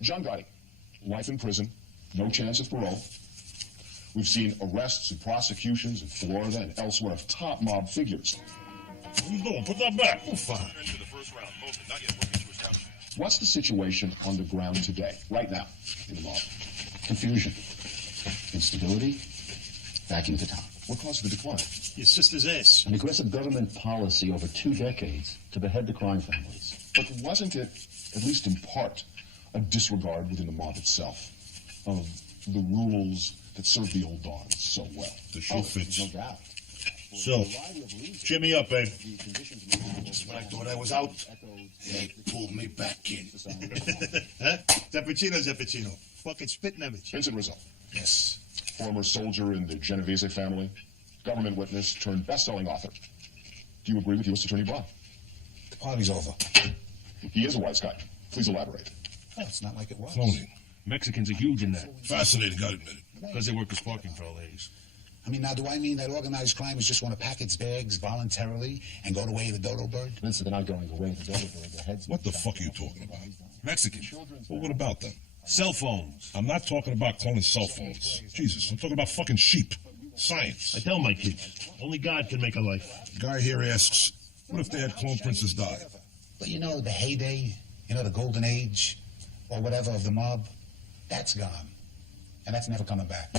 John Gotti, life in prison, no chance of parole. We've seen arrests and prosecutions in Florida and elsewhere of top mob figures. What are you doing? Put that back. Oh, fine. What's the situation on the ground today, right now, in the mob? Confusion, instability, vacuum at the top. What caused the decline? Your sister's ass. An aggressive government policy over 2 decades to behead the crime families. But wasn't it, at least in part, a disregard within the mob itself of the rules that served the old dons so well? The shoe fits. No doubt. So, cheer me up, babe. Just when I thought I was out, they pulled me back in. Huh? Zappuccino. Fucking spitting image. Vincent Rizzo. Yes. Former soldier in the Genovese family, government witness turned best-selling author. Do you agree with U.S. Attorney Braun? The party's over. He is a wise guy. Please elaborate. Well, it's not like it was. Cloning. Mexicans are huge in that. Fascinating, gotta admit it. Because they work as parking for all ladies. I mean, now, do I mean that organized crime is just want to pack its bags voluntarily and go away the dodo bird? Vincent, they're not going away the dodo bird. Their heads. What the fuck are you talking about? Mexican. Well, what about them? Cell phones. I'm not talking about cloning cell phones. Jesus, I'm talking about fucking sheep. Science. I tell my kids, only God can make a life. Guy here asks, what if they had cloned Princess Di? But you know, the heyday, the golden age, or whatever of the mob, that's gone. And that's never coming back.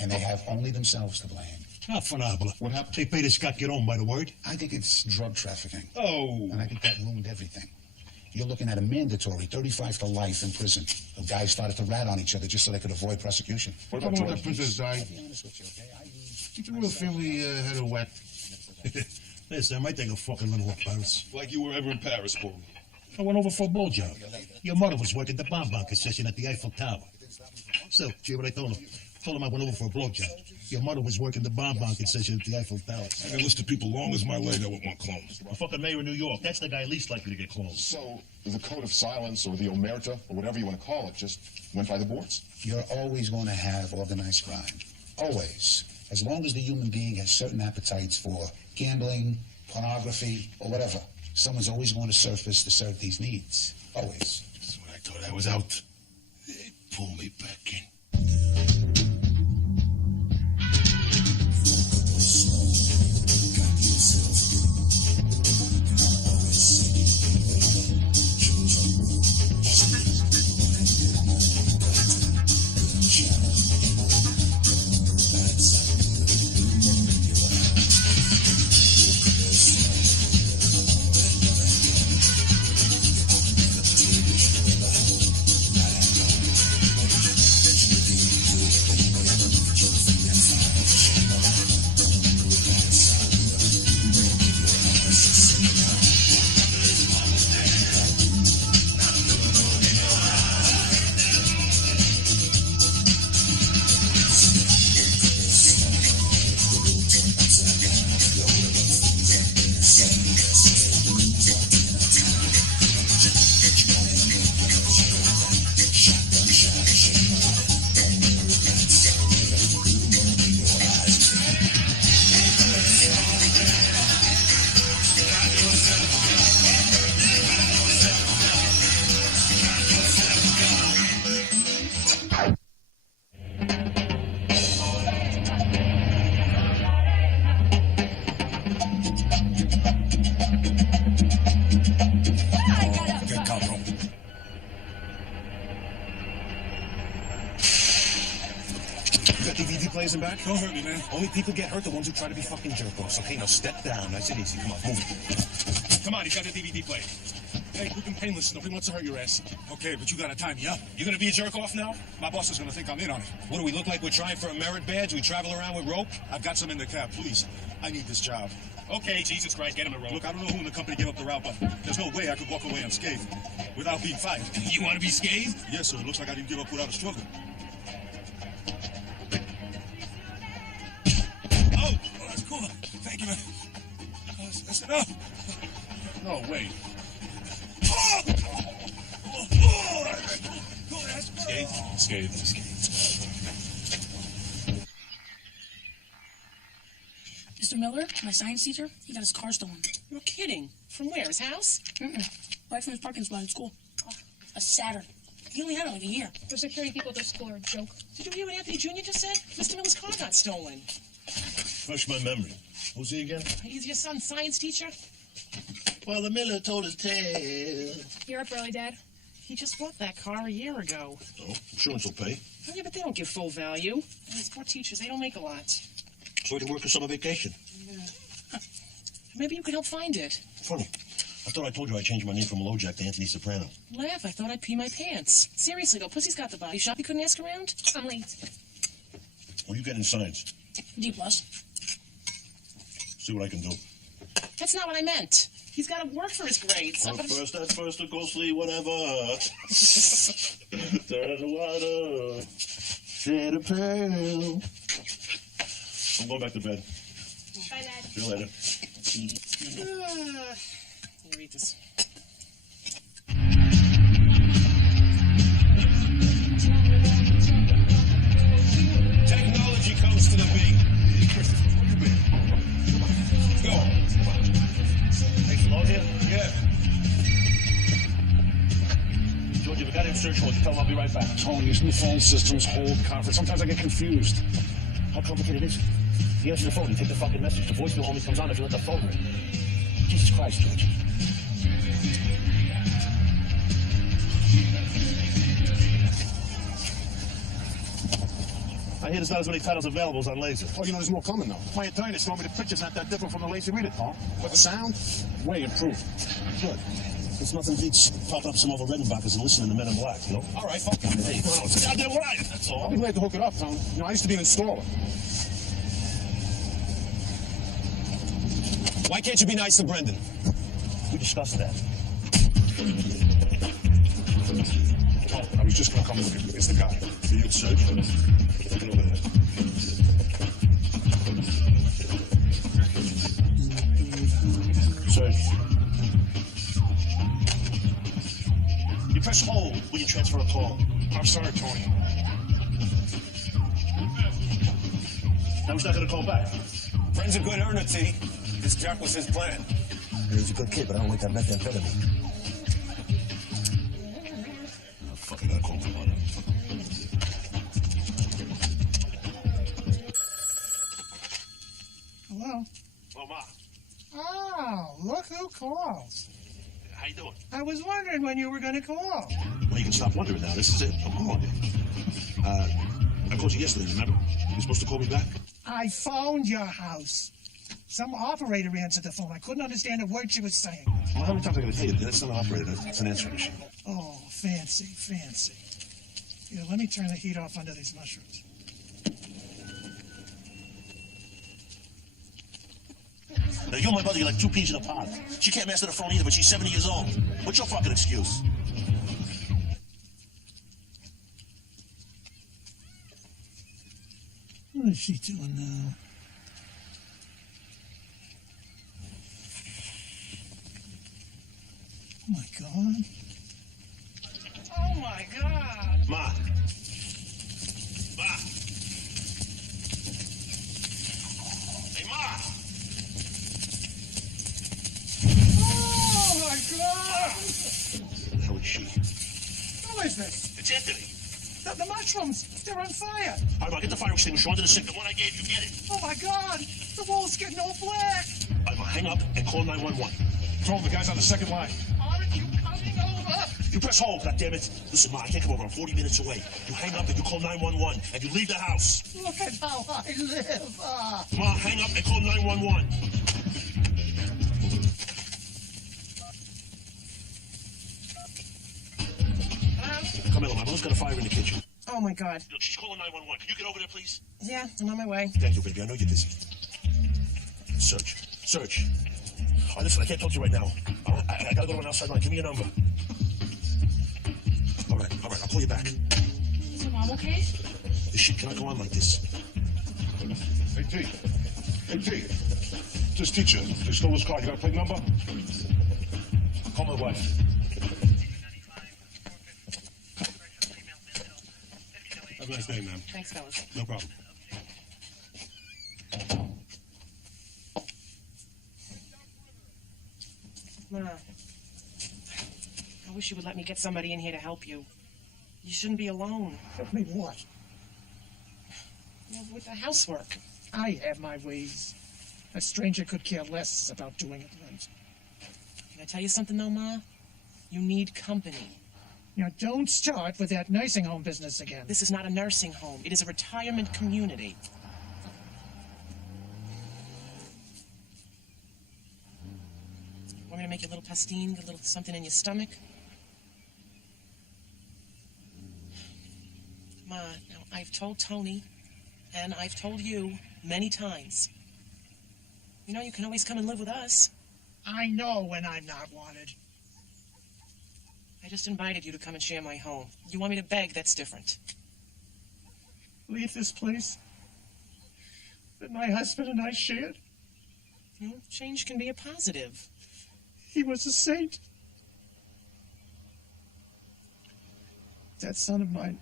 And they have only themselves to blame. Ah, phenomenal. What happened? They paid a Scott get on by the word. I think it's drug trafficking. Oh. And I think that ruined everything. You're looking at a mandatory 35 to life in prison. The guys started to rat on each other just so they could avoid prosecution. What about when the princess died? I'll be honest with you, okay? I think the royal family had her whacked. This time I take a fucking little off Paris. Like you were ever in Paris, Paul. I went over for a blowjob. Your mother was working the bonbon concession at the Eiffel Tower. So, see what I told him? Told him I went over for a blowjob. Your mother was working the bonbon concession at the Eiffel Tower. I got a list of people long as my leg that would want clones. The fucking mayor of New York. That's the guy least likely to get cloned. So the code of silence or the omerta or whatever you want to call it just went by the boards? You're always going to have organized crime. Always. As long as the human being has certain appetites for gambling, pornography, or whatever, someone's always going to surface to serve these needs. Always. Just when I thought I was out, they pulled me back in. Back? Don't hurt me, man. Only people get hurt the ones who try to be fucking jerk-offs. Okay, now step down. Nice and easy. Come on, move it. Come on, he's got the DVD player. Hey, we've been painless. Nobody wants to hurt your ass. Okay, but you gotta tie me up. You gonna be a jerk-off now? My boss is gonna think I'm in on it. What do we look like? We're trying for a merit badge? We travel around with rope? I've got some in the cab, please. I need this job. Okay, Jesus Christ, get him a rope. Look, I don't know who in the company gave up the route, but there's no way I could walk away unscathed without being fired. You want to be scathed? Yes, sir. It looks like I didn't give up without a struggle. Oh, that's cool. Thank you, man. That's enough. No, wait. Oh, that's good. Scathed. Mr. Miller, my science teacher, he got his car stolen. You're kidding. From where? His house? Right from his parking spot at school. A Saturn. He only had it like a year. The security people at the school are a joke. Did you hear what Anthony Jr. just said? Mr. Miller's car got stolen. Fresh my memory. Who's he again? He's your son's science teacher? Well, the Miller told his tale. You're up early, Dad. He just bought that car a year ago. Oh, insurance will pay. Oh, yeah, but they don't give full value. And these poor teachers, they don't make a lot. So to work for summer vacation. Yeah. Maybe you could help find it. Funny. I thought I told you I changed my name from LoJack to Anthony Soprano. Laugh, I thought I'd pee my pants. Seriously, though, Pussy's got the body shop. You couldn't ask around? I'm late. What do you get in science? D+. See what I can do. That's not what I meant. He's got to work for his grades. Well, first, that's first, ghostly, whatever. Turn the water. Shed a pale. I'm going back to bed. Bye, Dad. See you later. Let me read this. Technology comes to the beat. Go. Hey, Flo here? Yeah. George, if I got him search warrant, tell him I'll be right back. Tony, these new phone systems hold conference. Sometimes I get confused. How complicated is it? You answer the phone, you take the fucking message. The voicemail only comes on if you let the phone ring. Jesus Christ, George. I hear there's not as many titles available as on Laser. Oh, you know, there's more coming, though. My attorney just told me the picture's not that different from the Laser reader, Paul. But the sound, way improved. Good. There's nothing beats popping up some over Redenbachers and listening to Men in Black, you know? All right, fuck. Hey, well, it's a goddamn riot, that's all. I'll be glad to hook it up, Tony. You know, I used to be an installer. Why can't you be nice to Brendan? We discussed that. Oh, I was just gonna come look at you. It's the guy. So you can search? Get over there. Search. You press hold when you transfer a call. I'm sorry, Tony. Now he's not gonna call back. Brendan's a good earner, T. This job was his plan. He's a good kid, but I don't like that methamphetamine. Oh, fuck, I gotta call my mother. Hello? Oh, Ma. Oh, look who calls. How you doing? I was wondering when you were going to call. Well, you can stop wondering now. This is it. I'm calling you. I called you yesterday, remember? You're supposed to call me back? I phoned your house. Some operator answered the phone. I couldn't understand a word she was saying. Well, how many times am I going to tell you? That's not an operator. That's an answering machine. Oh, fancy, fancy. Here, let me turn the heat off under these mushrooms. Now, you and my brother, you're like two peas in a pod. She can't master the phone either, but she's 70 years old. What's your fucking excuse? What is she doing now? Oh, my God. Oh, my God. Ma. Ma. Hey, Ma. Oh, my God. Who the hell is she? Who is this? It's Anthony. The mushrooms, they're on fire. All right, Ma, get the fire extinguisher under the sink. The one I gave you, get it. Oh, my God. The wall's getting all black. All right, Ma, hang up and call 911. Told the guy's on the second line. Aren't you coming over? You press hold, goddammit. Listen, Ma, I can't come over. I'm 40 minutes away. You hang up and you call 911 and you leave the house. Look at how I live. Ma, hang up and call 911. Come in, Ma. Who's got a fire in the kitchen? Oh, my God. Look, she's calling 911. Can you get over there, please? Yeah, I'm on my way. Thank you, baby. I know you're busy. Search. Search. Oh, listen, I can't talk to you right now. I gotta go to an outside line. Give me your number. All right. I'll call you back. Is your mom okay? This shit cannot go on like this. Hey, T. Hey, T. Just teacher. They stole his car. You got a plate number? Call my wife. Have a nice day, man. Thanks, fellas. No problem. Ma, I wish you would let me get somebody in here to help you. You shouldn't be alone. Help me what? Well, with the housework. I have my ways. A stranger could care less about doing it right. Can I tell you something, though, Ma? You need company. Now, don't start with that nursing home business again. This is not a nursing home. It is a retirement community. Want me to make you a little pastine, get a little something in your stomach? Ma, now, I've told Tony, and I've told you many times. You know you can always come and live with us. I know when I'm not wanted. I just invited you to come and share my home. You want me to beg? That's different. Leave this place that my husband and I shared. Change can be a positive. He was a saint. That son of mine,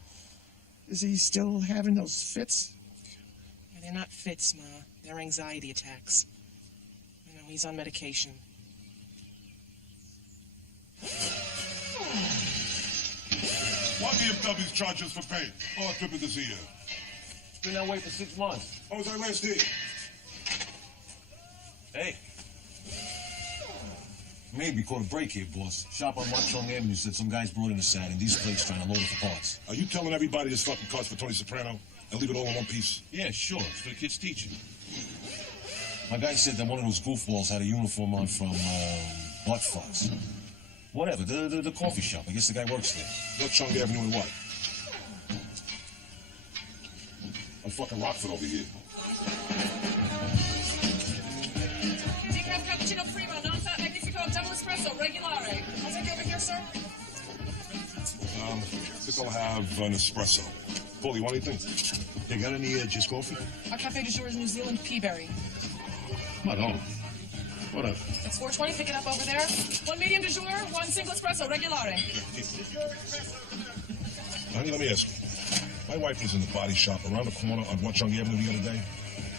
is he still having those fits? They're not fits, Ma. They're anxiety attacks. You know, he's on medication. What BMW's charges for pay? All tripping this year. Been that way for 6 months. How was I last year? Hey. Maybe caught a break here, boss. Shop on Watchung Avenue said some guys brought in a sat and these plates trying to load it for parts. Are you telling everybody this fucking car's for Tony Soprano and leave it all in one piece? Yeah, sure. It's for the kids' teaching. My guy said that one of those goofballs had a uniform on from, Buttfucks. Whatever, the coffee shop. I guess the guy works there. Watchung Avenue and what? I'm fucking Rockford over here. Decaf cappuccino primo, non-fat magnifico, double espresso, regulare. I'll take you over here, sir. I think I'll have an espresso. Paul, you want anything? You got any just coffee? Our cafe du jour is New Zealand Peaberry. Not home. Whatever. It's $4.20. Pick it up over there. One medium du jour, one single espresso, regulare. Honey, let me ask you. My wife was in the body shop around the corner on Watchung Avenue the other day.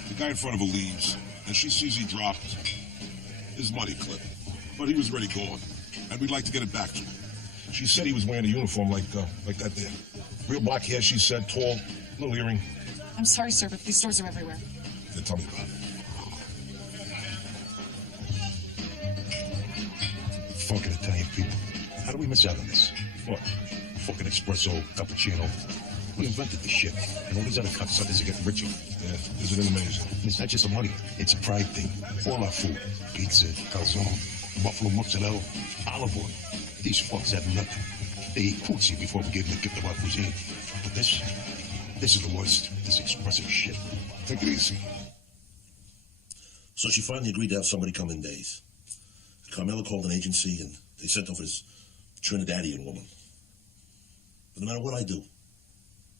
The guy in front of her leaves, and she sees he dropped his money clip. But he was already gone, and we'd like to get it back to him. She said he was wearing a uniform like that there. Real black hair, she said, tall, little earring. I'm sorry, sir, but these stores are everywhere. Then tell me about it. Fucking Italian people. How do we miss out on this? What? Fucking espresso, cappuccino. We invented this shit. And all these other cocksuckers are getting richer. Yeah, isn't it amazing? It's not just a money. It's a pride thing. All our food. Pizza, calzone, buffalo mozzarella, olive oil. These fucks have nothing. They eat pussy before we give them the gift of our cuisine. But this is the worst. This expressive shit. Take it easy. So she finally agreed to have somebody come in days. Carmela called an agency, and they sent over this Trinidadian woman. But no matter what I do,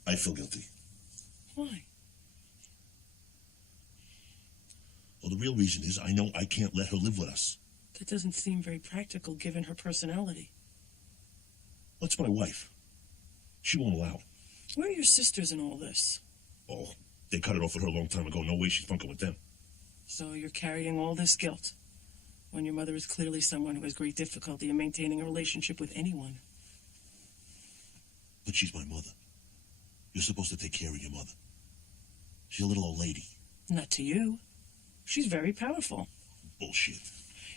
I feel guilty. Why? Well, the real reason is I know I can't let her live with us. That doesn't seem very practical, given her personality. That's my wife. She won't allow it. Where are your sisters in all this? Oh, they cut it off with her a long time ago. No way she's funking with them. So you're carrying all this guilt, when your mother is clearly someone who has great difficulty in maintaining a relationship with anyone. But she's my mother. You're supposed to take care of your mother. She's a little old lady. Not to you. She's very powerful. Bullshit.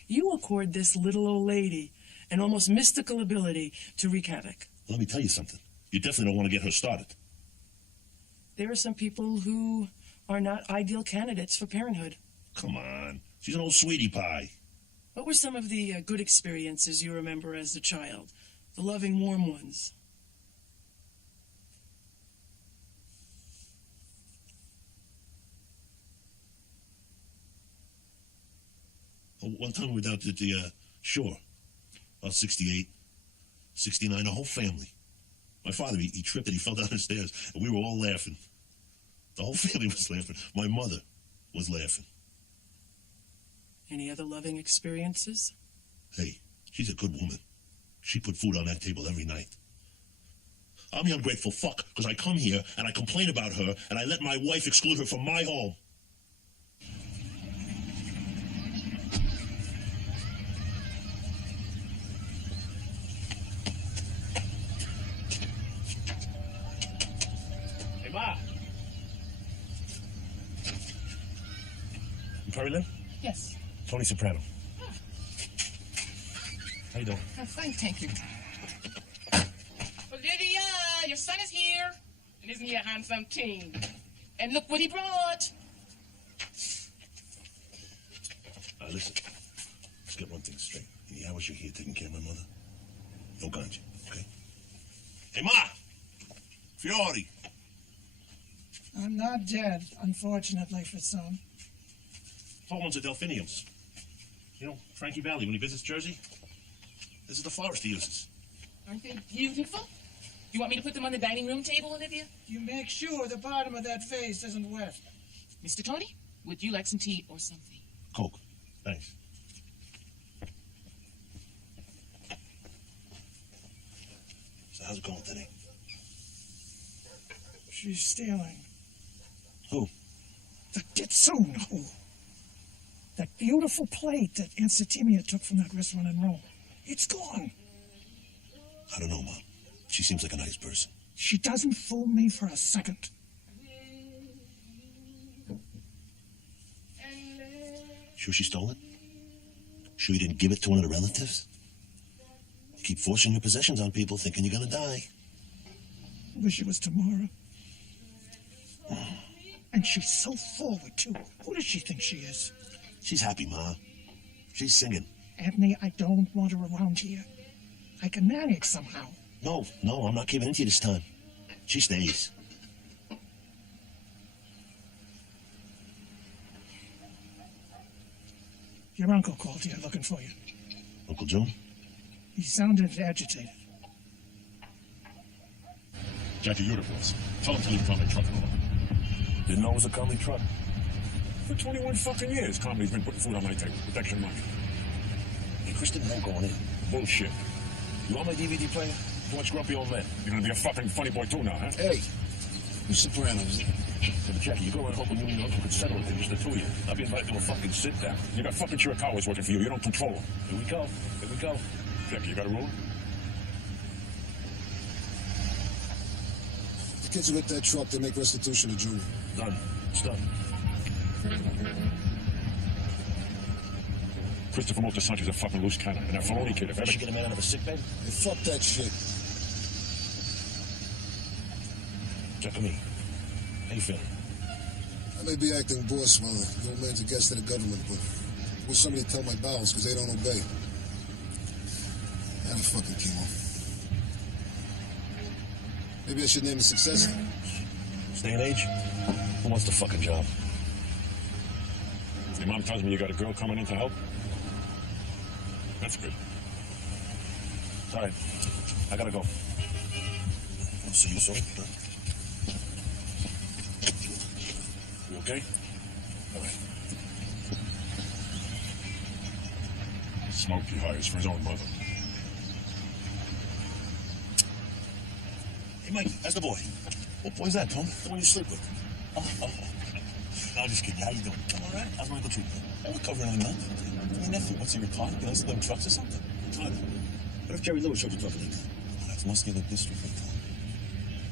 You accord this little old lady an almost mystical ability to wreak havoc. Let me tell you something. You definitely don't want to get her started. There are some people who are not ideal candidates for parenthood. Come on. She's an old sweetie pie. What were some of the good experiences you remember as a child? The loving, warm ones? One time we were down to the shore. About 68, 69, the whole family. My father, he tripped and he fell down the stairs, and we were all laughing. The whole family was laughing. My mother was laughing. Any other loving experiences? Hey, she's a good woman. She put food on that table every night. I'm the ungrateful fuck because I come here and I complain about her and I let my wife exclude her from my home. Tony Soprano. How you doing? I'm fine, thank you. Olivia, your son is here. And isn't he a handsome teen? And look what he brought. Listen. Let's get one thing straight. In the hours you're here taking care of my mother, no ganja, okay? Hey, Ma! Fiore! I'm not dead, unfortunately for some. Hormones are delphiniums. You know, Frankie Valli, when he visits Jersey, this is the forest he uses. Aren't they beautiful? You want me to put them on the dining room table, Olivia? You make sure the bottom of that vase isn't wet. Mr. Tony, would you like some tea or something? Coke. Thanks. So how's it going today? She's stealing. Who? The Kitsune. Who? That beautiful plate that Aunt Septimia took from that restaurant in Rome. It's gone. I don't know, Mom. She seems like a nice person. She doesn't fool me for a second. Sure she stole it? Sure you didn't give it to one of the relatives? You keep forcing your possessions on people thinking you're gonna die. Wish it was tomorrow. And she's so forward, too. Who does she think she is? She's happy, Ma. She's singing. Anthony, I don't want her around here. I can manage somehow. No, I'm not giving in to you this time. She stays. Your uncle called here looking for you. Uncle Joe? He sounded agitated. Jackie uniforms. Tell him to leave Conley truck alone. Didn't know it was a Conley truck. For 21 fucking years, Conley's been putting food on my table. Protection money. Hey, Chris didn't know going in. Bullshit. You want my DVD player? Too much grumpy old man. You're gonna be a fucking funny boy too now, huh? Hey, the Sopranos. Hey, but Jackie, you go around hoping you and your uncle could settle it, just the two of you. I'll be invited to a fucking sit-down. You got fucking Chiricahuas working for you. You don't control them. Here we go. Here we go. Jackie, you got a rule? The kids who hit that truck, they make restitution to Junior. Done. It's done. Christopher Montesanto's a fucking loose cannon. And that Ferroni kid, if Ever ever... should get a man out of a sick bed? Hey, fuck that shit. Giacomi, how you feeling? I may be acting boss while the old man's a guest of the government, but I wish somebody tell my bowels because they don't obey. Have a fucking chemo. Maybe I should name a successor. This day and age, who wants the fucking job? Your mom tells me you got a girl coming in to help? That's good. All right, I gotta go. I'll see you soon. You okay? All right. Smokey hires for his own mother. Hey, Mike, that's the boy. What boy's that, Tom? The one you sleep with. Oh. No, I'm just kidding. How you doing? I'm all right. How's my little treatment? I'm recovering on that. My nephew, what's he retired? He likes to live trucks or something? Todd, what if Jerry Lewis showed you truck league? Oh, that's muscular dystrophy.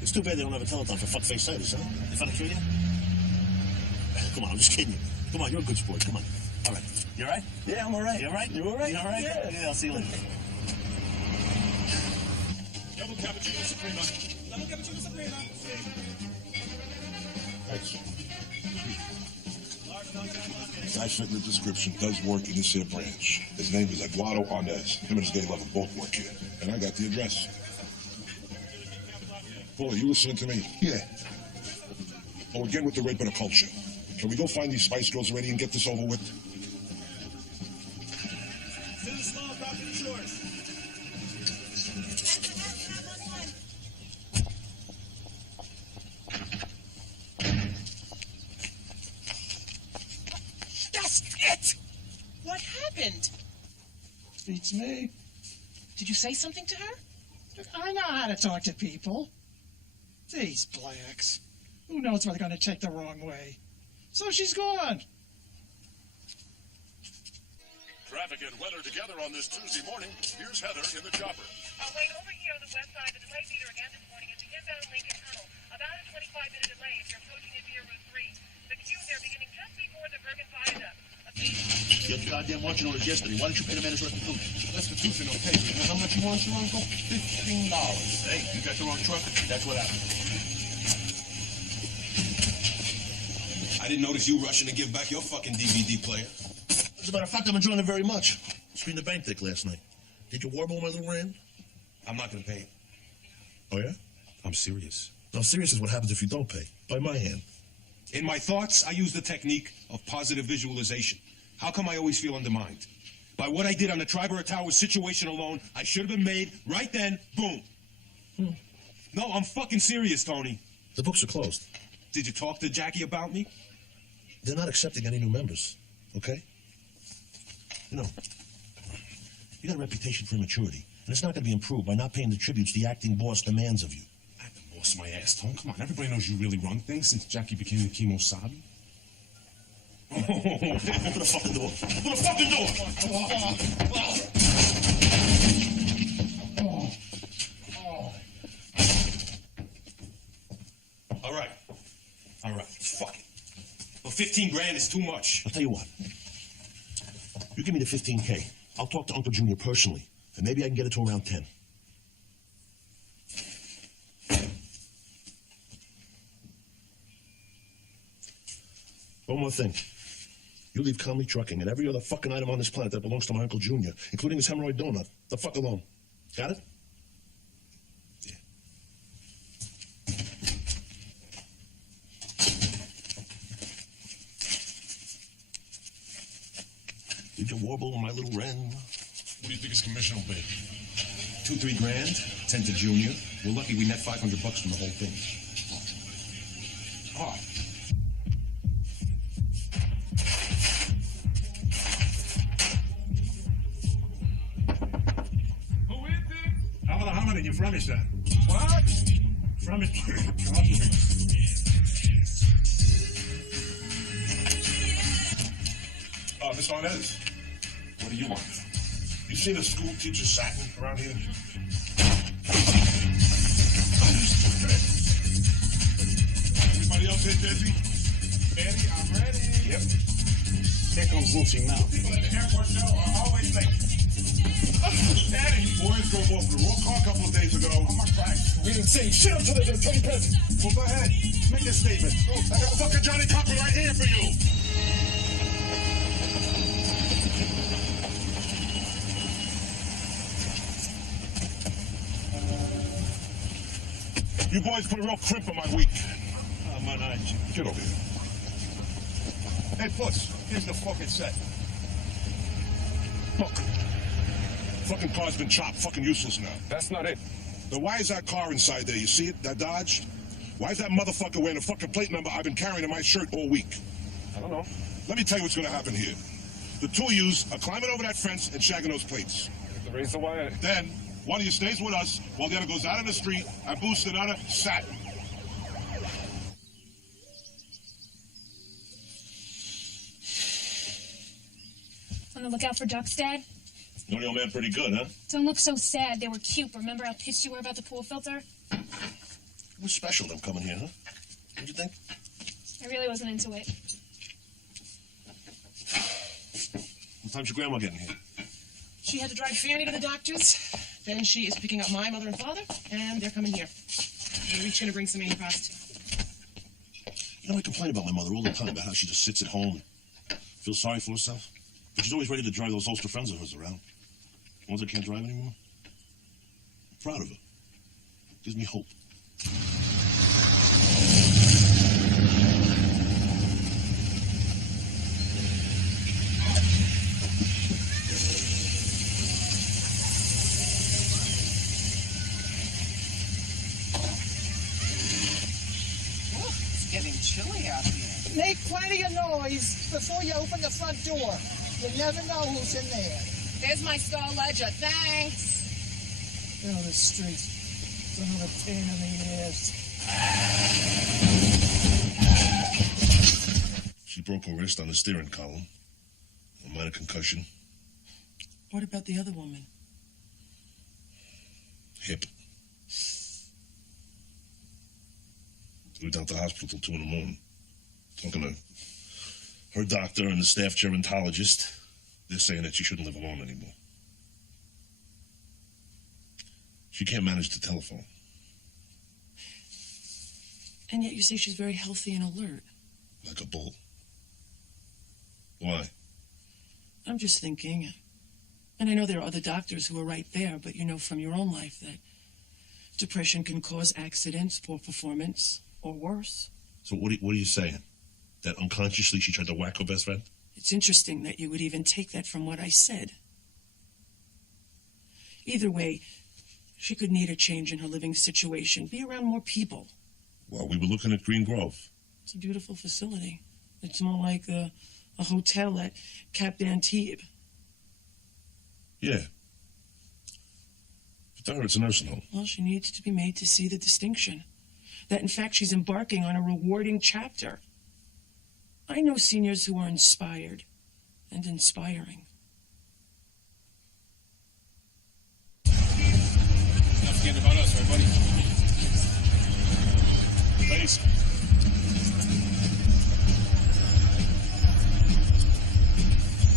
It's too bad they don't have a telethon for fuckface sighters, huh? They found a cure yet? Come on, I'm just kidding you. Come on, you're a good sport. Come on. All right. You all right? Yeah, I'm all right. You all right? You all right? You all right? Yeah. I'll see you later. Double cappuccino suprema. Double cappuccino suprema. Thanks. Guy fit in the description does work in this here branch. His name is Eduardo Arnez. Him and his gay lover both work here. And I got the address. Paul, are you listening to me? Yeah. Oh, again with the rape of the culture. Can we go find these Spice Girls already and get this over with? That's it! What happened? Beats me. Did you say something to her? Look, I know how to talk to people. These blacks. Who knows what they're going to take the wrong way? So she's gone. Traffic and weather together on this Tuesday morning. Here's Heather in the chopper. Wait, over here on the west side, the delay meter again this morning is the inbound Lincoln Tunnel. About a 25-minute delay if you're approaching it via Route 3. The queue there beginning just before the Bergen Viaduct. A You had goddamn watching orders yesterday. Why didn't you pay the man his restitution? Restitution, okay. You know how much you want, your uncle? $15. Hey, you got the wrong truck. That's what happened. I didn't notice you rushing to give back your fucking DVD player. As a matter of fact, I'm enjoying it very much. Screened the bank dick last night. Did you warble my little rand? I'm not gonna pay it. Oh, yeah? I'm serious. No, serious is what happens if you don't pay. By my hand. In my thoughts, I use the technique of positive visualization. How come I always feel undermined? By what I did on the Triborough Towers situation alone, I should have been made right then, boom. No, I'm fucking serious, Tony. The books are closed. Did you talk to Jackie about me? They're not accepting any new members, okay? You know, you got a reputation for immaturity, and it's not going to be improved by not paying the tributes the acting boss demands of you. Acting boss, my ass, Tone. Come on, everybody knows you really run things since Jackie became the Kimosabi. Open the fucking door. Open the fucking door! All right, fuck it. But 15 grand is too much. I'll tell you what. You give me the 15K. I'll talk to Uncle Junior personally, and maybe I can get it to around 10. One more thing. You leave Conley Trucking and every other fucking item on this planet that belongs to my Uncle Junior, including his hemorrhoid donut, the fuck alone. Got it? Yeah. Did you warble my little wren? What do you think his commission will be? 2-3 grand, 10 to Junior. We're lucky we net $500 from the whole thing. Oh. How many you from, sir? What? From it. Miss Arnez, What do you want? you seen a school teacher satin around here? Everybody else here, Desi? Ready? I'm ready. Yep. Here comes Lucy now. People at the airport show are always late. Daddy, you boys drove off with a raw car a couple of days ago. I'm not crying. We didn't say shit until they did 20 presents. Well, go ahead. Make a statement. I got fucking Johnny Cochran right here for you. You boys put a real crimp on my week. Oh, my eyes. Get over here. Hey, Puss, here's the fucking set. Look. Fucking car's been chopped. Fucking useless now. That's not it. Now, why is that car inside there? You see it? That Dodge? Why is that motherfucker wearing the fucking plate number I've been carrying in my shirt all week? I don't know. Let me tell you what's gonna happen here. The two of yous are climbing over that fence and shagging those plates. The reason why Then, one of you stays with us while the other goes out in the street and boosts another satin. On the lookout for ducks, Dad? Know the old man pretty good, huh? Don't look so sad. They were cute. Remember how pissed you were about the pool filter? It was special them coming here, huh? What'd you think? I really wasn't into it. What time's your grandma getting here? She had to drive Fanny to the doctor's. Then she is picking up my mother and father, and they're coming here. They're each going to bring some main pasta. You know, I complain about my mother all the time about how she just sits at home and feels sorry for herself. But she's always ready to drive those Ulster friends of hers around. The ones that can't drive anymore. I'm proud of her. Gives me hope. It's getting chilly out here. Make plenty of noise before you open the front door. You never know who's in there. There's my star ledger. Thanks. You know, the streets. It's another pain in the ass. She broke her wrist on the steering column. A minor concussion. What about the other woman? Hip. We were down at the hospital till 2 in the morning. Talking to Her doctor and the staff gerontologist, they're saying that she shouldn't live alone anymore. She can't manage the telephone. And yet you say she's very healthy and alert. Like a bull. Why? I'm just thinking, and I know there are other doctors who are right there, but you know from your own life that depression can cause accidents, poor performance, or worse. So what are you saying? That unconsciously she tried to whack her best friend? It's interesting that you would even take that from what I said. Either way, she could need a change in her living situation, be around more people. Well, we were looking at Green Grove. It's a beautiful facility. It's more like a hotel at Cap d'Antibes. Yeah. But to her, it's a nursing home. Well, she needs to be made to see the distinction. That, in fact, she's embarking on a rewarding chapter. I know seniors who are inspired and inspiring. Not forgetting about us, right, buddy? Ladies.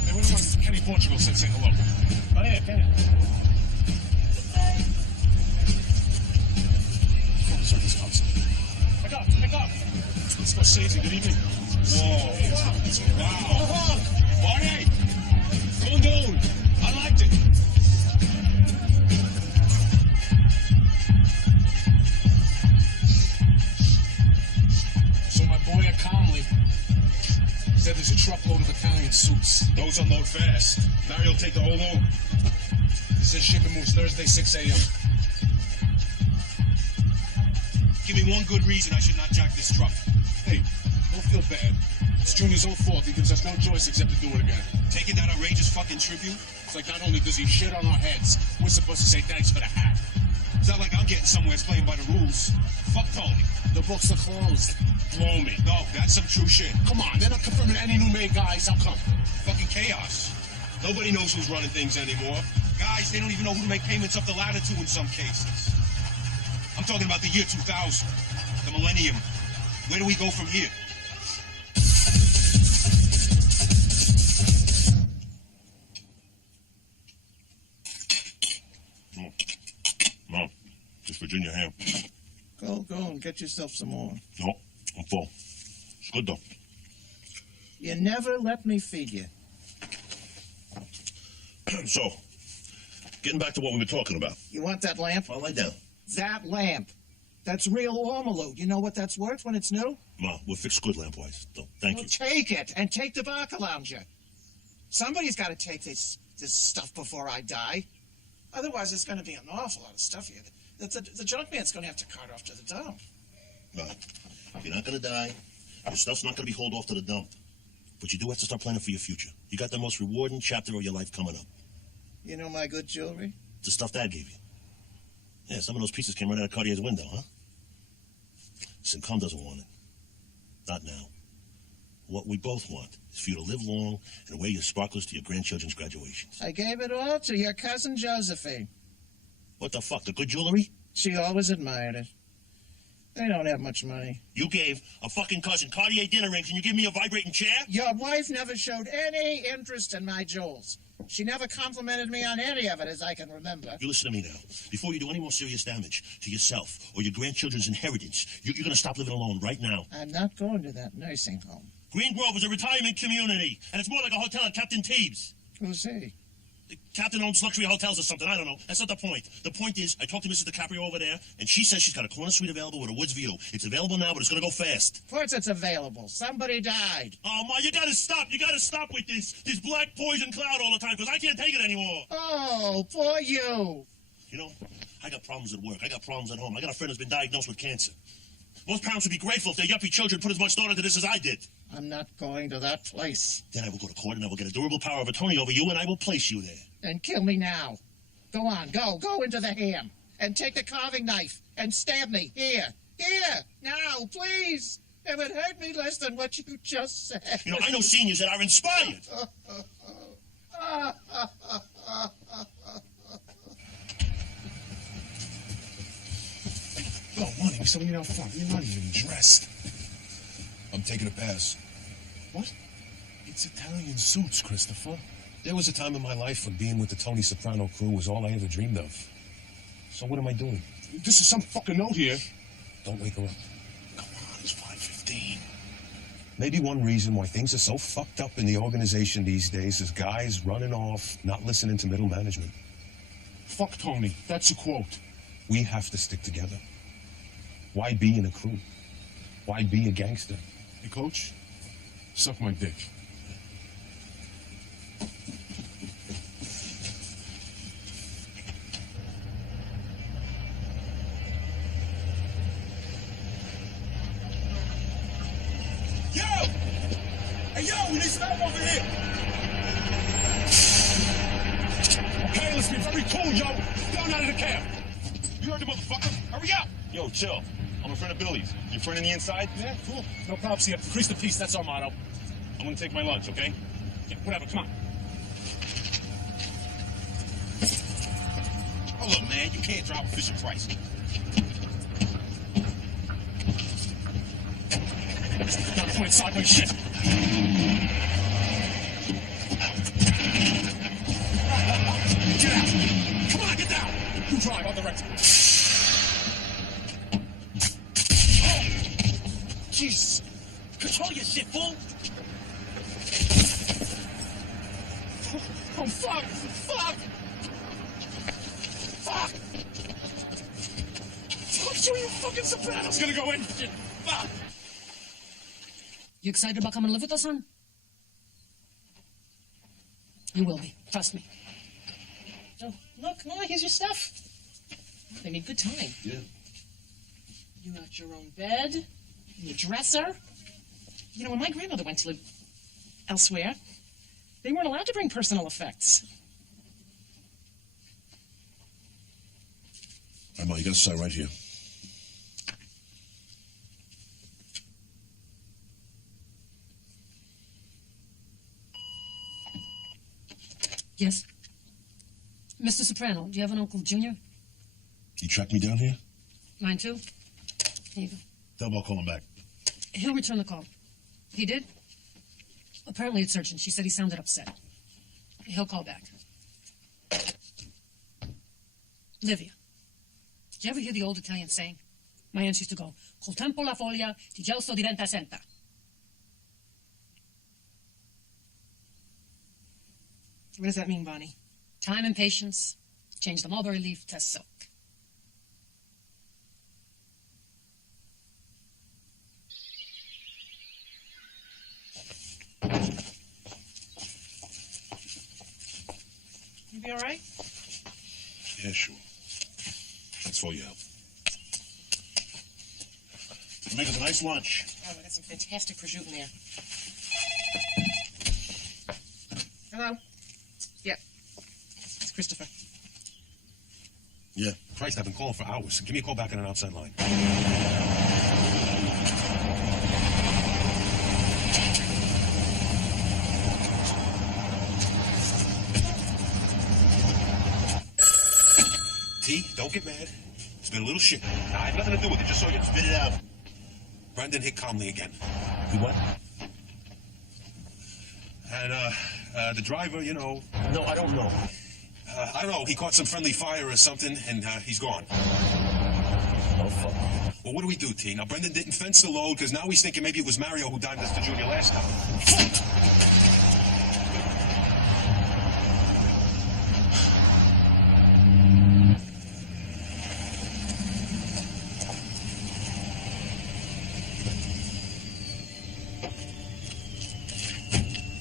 Hey, where was Kenny Portugal said say hello? Oh, yeah, Kenny. Circus concert. Pick up. Scorsese, good evening. Whoa. Wow. Party! Going down. I liked it. So my boy calmly said there's a truckload of Italian suits. Those unload fast. Mario will take the whole load. He says shipment moves Thursday, 6 a.m. Give me one good reason I should not jack this truck. Hey, don't feel bad. It's Junior's own fault. He gives us no choice except to do it again. Taking that outrageous fucking tribute? It's like not only does he shit on our heads, we're supposed to say thanks for the hat. It's not like I'm getting somewhere playing by the rules. Fuck Tony. The books are closed. Blow me. No, that's some true shit. Come on, they're not confirming any new made guys. How come? Fucking chaos. Nobody knows who's running things anymore. Guys, they don't even know who to make payments up the ladder to in some cases. I'm talking about the year 2000, the millennium. Where do we go from here? No, just Virginia ham. Go and get yourself some more. No, I'm full. It's good, though. You never let me feed you. So, getting back to what we were talking about. You want that lamp? I'll lay down. That lamp. That's real Ormolu. You know what that's worth when it's new? Ma, we're fixed good lamp-wise. So, thank you. Take it, and take the Barca Lounger. Somebody's got to take this stuff before I die. Otherwise, there's going to be an awful lot of stuff here. The junk man's going to have to cart off to the dump. No, you're not going to die. Your stuff's not going to be hauled off to the dump. But you do have to start planning for your future. You got the most rewarding chapter of your life coming up. You know my good jewelry? The stuff Dad gave you. Yeah, some of those pieces came right out of Cartier's window, huh? Sincom doesn't want it. Not now. What we both want is for you to live long and wear your sparklers to your grandchildren's graduations. I gave it all to your cousin Josephine. What the fuck, the good jewelry? She always admired it. They don't have much money. You gave a fucking cousin Cartier dinner rings and you give me a vibrating chair? Your wife never showed any interest in my jewels. She never complimented me on any of it, as I can remember. You listen to me now. Before you do any more serious damage to yourself or your grandchildren's inheritance, you're going to stop living alone right now. I'm not going to that nursing home. Green Grove is a retirement community, and it's more like a hotel at Captain Teebs. Who's he? The captain owns luxury hotels or something. I don't know. That's not the point. The point is, I talked to Mrs. DiCaprio over there, and she says she's got a corner suite available with a woods view. It's available now, but it's going to go fast. Of course it's available. Somebody died. Oh, Ma, you got to stop. You got to stop with this black poison cloud all the time, because I can't take it anymore. Oh, poor you. You know, I got problems at work. I got problems at home. I got a friend who's been diagnosed with cancer. Most parents would be grateful if their yuppie children put as much thought into this as I did. I'm not going to that place. Then I will go to court and I will get a durable power of attorney over you and I will place you there. And kill me now. Go on, go into the ham. And take the carving knife and stab me. Here, now, please. It would hurt me less than what you just said. You know, I know seniors that are inspired. Oh, money, we're selling out front. You're not even dressed. I'm taking a pass. What? It's Italian suits, Christopher. There was a time in my life when being with the Tony Soprano crew was all I ever dreamed of. So what am I doing? This is some fucking note here. Don't wake her up. Come on, it's 5:15. Maybe one reason why things are so fucked up in the organization these days is guys running off, not listening to middle management. Fuck Tony. That's a quote. We have to stick together. Why be in a crew? Why be a gangster? Hey, Coach, suck my dick. Yo! Hey, yo, we need to stop over here! Okay, let's be very cool, yo. Down out of the cab. You heard the motherfucker. Hurry up. Yo, chill. I'm a friend of Billy's. Your friend on the inside? Yeah, cool. No props here. Increase the peace, that's our motto. I'm gonna take my lunch, okay? Yeah, whatever, come on. Hold up, man. You can't drop a Fisher Price. Not point sideways shit. Get out. Come on, get down. You drive, I'll direct you. Oh, Jesus. Control your shit, fool! Oh, fuck. Fuck. Fuck. Fuck you, you fucking Sopranos gonna go in. Shit. Fuck. You excited about coming to live with us, son? You will be. Trust me. Oh, look, Mama, here's your stuff. They made good time. Yeah. You got your own bed, your dresser. You know, when my grandmother went to live elsewhere, they weren't allowed to bring personal effects. All right, Ma, you gotta sign right here. Yes. Mr. Soprano, do you have an Uncle Junior? You tracked me down here? Mine too. Here you go. Tell him I'll call him back. He'll return the call. He did? Apparently it's urgent. She said he sounded upset. He'll call back. Livia, did you ever hear the old Italian saying? My aunts used to go, col tempo la foglia di gelso diventa senta. What does that mean, Bonnie? Time and patience change the mulberry leaf to silk. You be all right? Yeah, sure. Thanks for all your help. Make us a nice lunch. Oh, we got some fantastic prosciutto in there. Hello? Yeah. It's Christopher. Yeah. Christ, I've been calling for hours. Give me a call back on an outside line. T, don't get mad. It's been a little shit. I had nothing to do with it, just so you spit it out. Brendan hit calmly again. You what? And, the driver, you know... No, I don't know. I don't know, he caught some friendly fire or something, and, he's gone. Oh, fuck. Well, what do we do, T? Now, Brendan didn't fence the load, because now he's thinking maybe it was Mario who dimed us to Junior last time.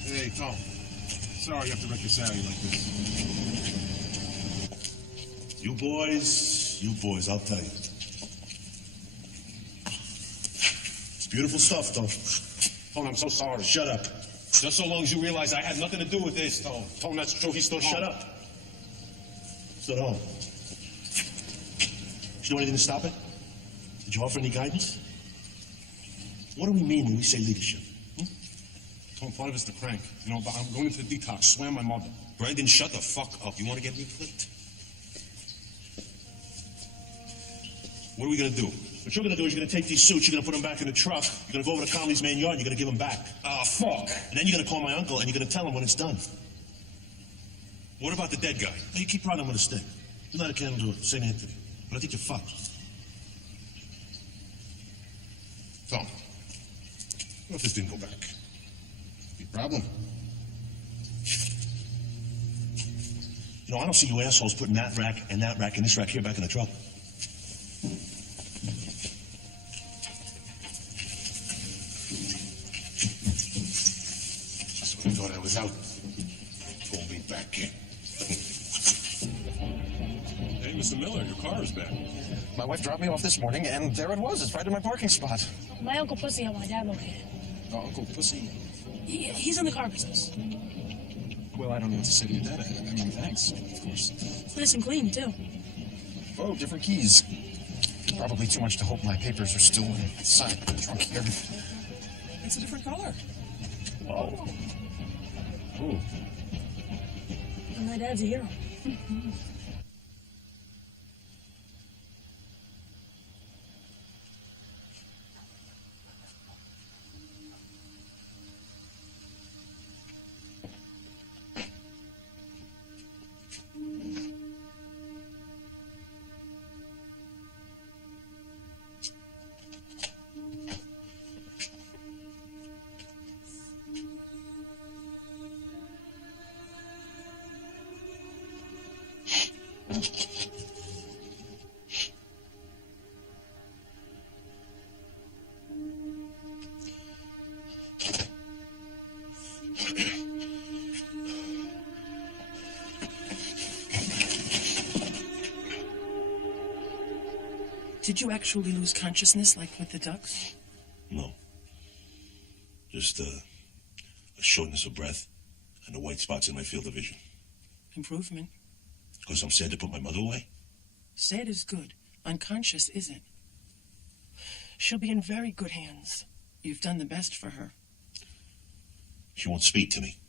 Hey, Tom. Sorry you have to wreck your Saturday like this. You boys, I'll tell you. It's beautiful stuff, though. Tone, I'm so sorry. Shut up. Just so long as you realize I had nothing to do with this, Tone. Tone, that's true. He stood Shut home. up. Stood home. Did you do anything to stop it? Did you offer any guidance? What do we mean when we say leadership? Tone, part of it's the crank. You know, but I'm going into the detox. Swear my mother. Brendan, shut the fuck up. You want to get me clipped? What are we gonna do? What you're gonna do is you're gonna take these suits, you're gonna put them back in the truck, you're gonna go over to Conley's main yard, and you're gonna give them back. Ah, fuck. And then you're gonna call my uncle, and you're gonna tell him when it's done. What about the dead guy? Now, you keep riding with a stick. You light a candle to St. Anthony. But I think you're fucked. Tom, what if this didn't go back? Big problem. You know, I don't see you assholes putting that rack and this rack here back in the truck. Just when I thought I was out, pulled me back in. Hey, Mr. Miller, your car is back. My wife dropped me off this morning, and there it was. It's right in my parking spot. My Uncle Pussy had my dad located. Oh, Uncle Pussy? He's in the car business. Well, I don't know what to say to your dad. I mean, thanks, of course. It's nice and clean, too. Oh, different keys. Probably too much to hope my papers are still inside the trunk here. It's a different color. Oh. Ooh. And my dad's a hero. Did you actually lose consciousness like with the ducks? No. Just a shortness of breath and the white spots in my field of vision. Improvement. Because I'm sad to put my mother away? Sad is good. Unconscious isn't. She'll be in very good hands. You've done the best for her. She won't speak to me.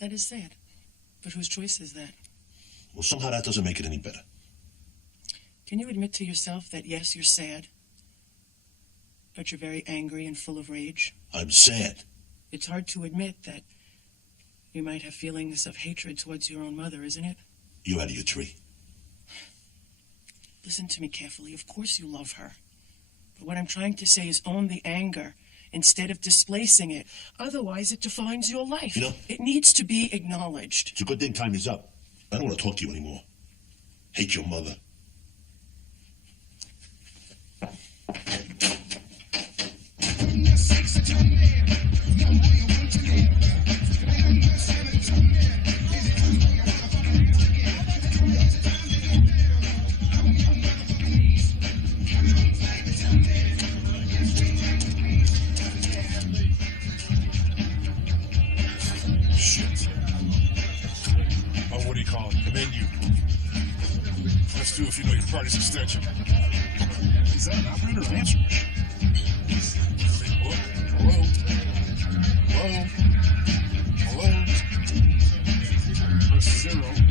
That is sad. But whose choice is that? Well, somehow that doesn't make it any better. Can you admit to yourself that, yes, you're sad, but you're very angry and full of rage? I'm sad. It's hard to admit that you might have feelings of hatred towards your own mother, isn't it? You out of your tree. Listen to me carefully. Of course you love her. But what I'm trying to say is own the anger instead of displacing it. Otherwise, it defines your life. You know? It needs to be acknowledged. It's a good thing time is up. I don't want to talk to you anymore. Hate your mother. Shit. Oh, what do you call it? The menu. Let's do if you know your party's extension. Is that an operator or answer? Hello? Hello? Hello? Hello? Press 0.